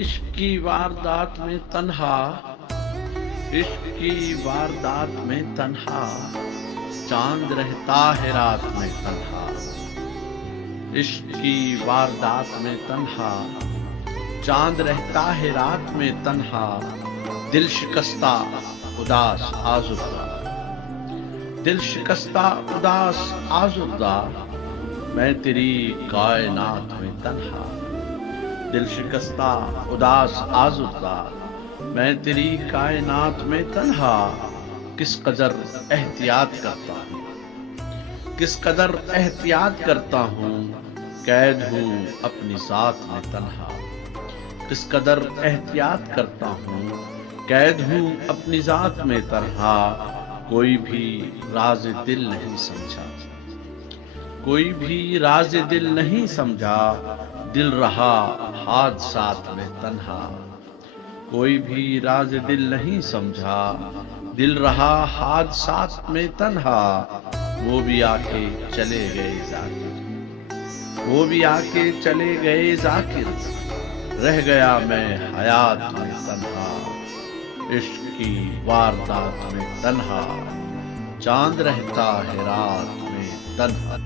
عشق کی واردات میں تنہا، عشق کی واردات میں تنہا، چاند رہتا ہے رات میں تنہا، عشق کی واردات میں تنہا، چاند رہتا ہے رات میں تنہا، دل شکستہ اداس آزردہ، دل شکستہ اداس آزردہ، میں تیری کائنات میں تنہا، دل شکستہ اداس آزردہ، میں تیری کائنات میں تنہا، کس قدر احتیاط کرتا ہوں، کس قدر احتیاط کرتا ہوں، قید ہوں اپنی ذات میں تنہا، کس قدر احتیاط کرتا ہوں، قید ہوں اپنی ذات میں تنہا، کوئی بھی راز دل نہیں سمجھا، کوئی بھی راز دل نہیں سمجھا، دل رہا حادثات میں تنہا، کوئی بھی راز دل نہیں سمجھا، دل رہا حادثات میں تنہا، وہ بھی آ کے چلے گئے ذاکر، وہ بھی آ کے چلے گئے ذاکر، رہ گیا میں حیات میں تنہا، عشق کی واردات میں تنہا، چاند رہتا ہے رات میں تنہا۔